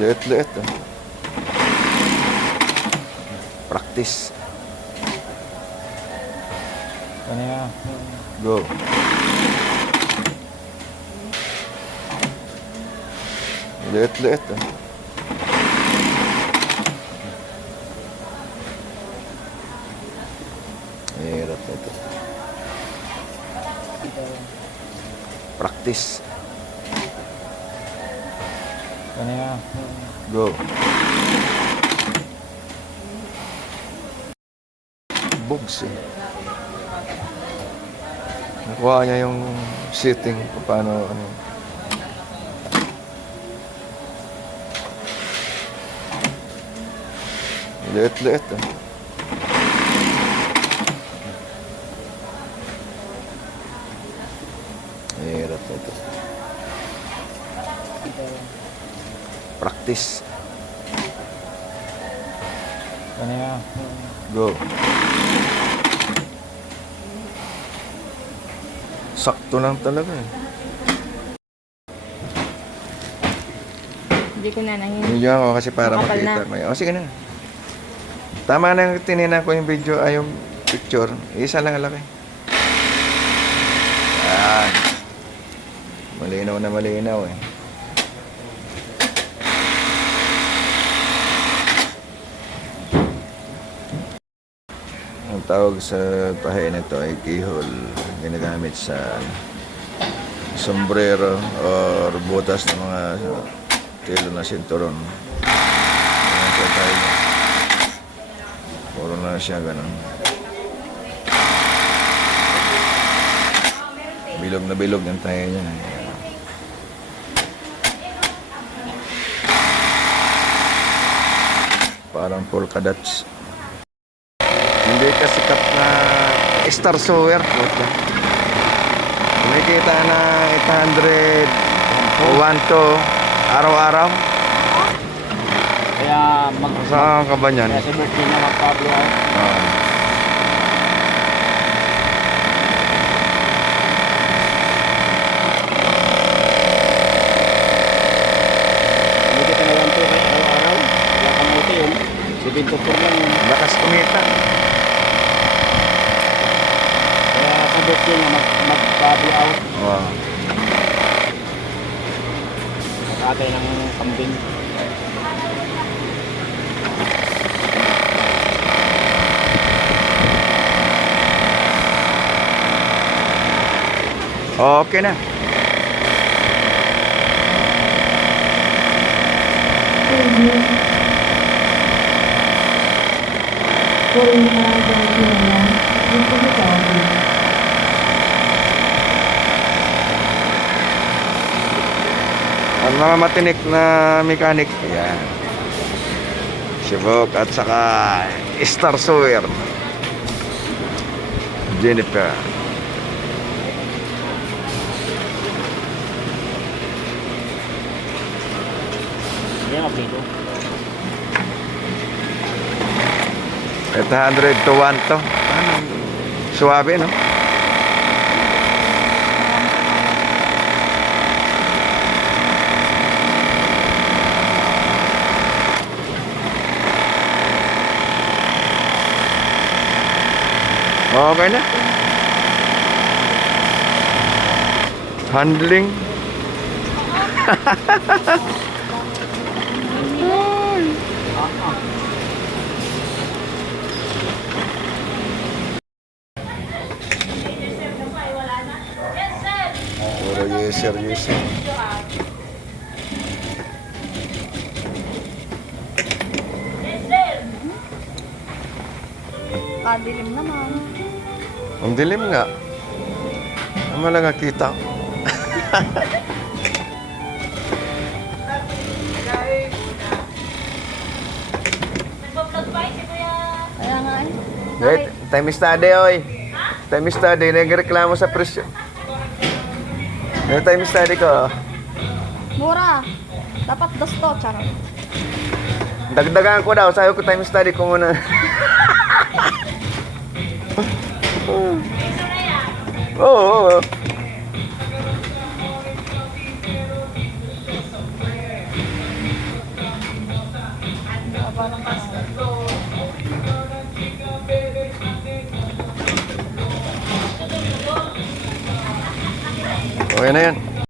Liit-liit eh. Practice. Ano yan? Go. Liit-liit eh. Hirap ito. Practice. Ano yan? Go. Bugs eh. Nakuha niya yung setting kung paano ano. Liit-liit eh. Hirap ito. Practice. Ano yan? Go. Sakto lang talaga eh. Hindi ko na nangin. Hindi ako kasi para Makapal makita na. ko yun. O sige na. Tama na yung tininan ko yung video, ay yung picture. Isa lang ang laki. Yan. Malinaw na malinaw eh. Ang tawag sa tahe na ito ay keyhole. Ginagamit sa sombrero or butas ng mga tilo na sinturon. Ayan siya tayo. Puro na siya ganun. Bilog na bilog yung tayo niya. Parang polka dots. Hindi ka sikat na star sewer. Kumikita na 800 1 to araw-araw. Kaya Saan ka ba niyan? Kaya sa birthday niya mag-Pablo ay. Hindi kita na 1 to araw-araw. Wala ka na ito yun. 7 lang yun. Lakas kumita. Kaya sa birthday niya mag-Pablo out. Wow. Nakatay ng kambing. Okay na. Ang mga matinik na mechanic, yan. Sibok at saka star sewer. Jennifer. Kaya mag-dito. 800 to 1 to. Suwabe, no? Okay na. Handling. Puro user. Kadilim naman. Ang dilim nga. Ang malang nakita. Kaya nga eh. Wait, time study, oy. Time study, nagreklamo sa presyo. Time study ko. Mura. Dapat dosto, charot. Dagdagan ko daw, sabi ko time study ko muna. Oo. Haba ng kanal. Okay na yan.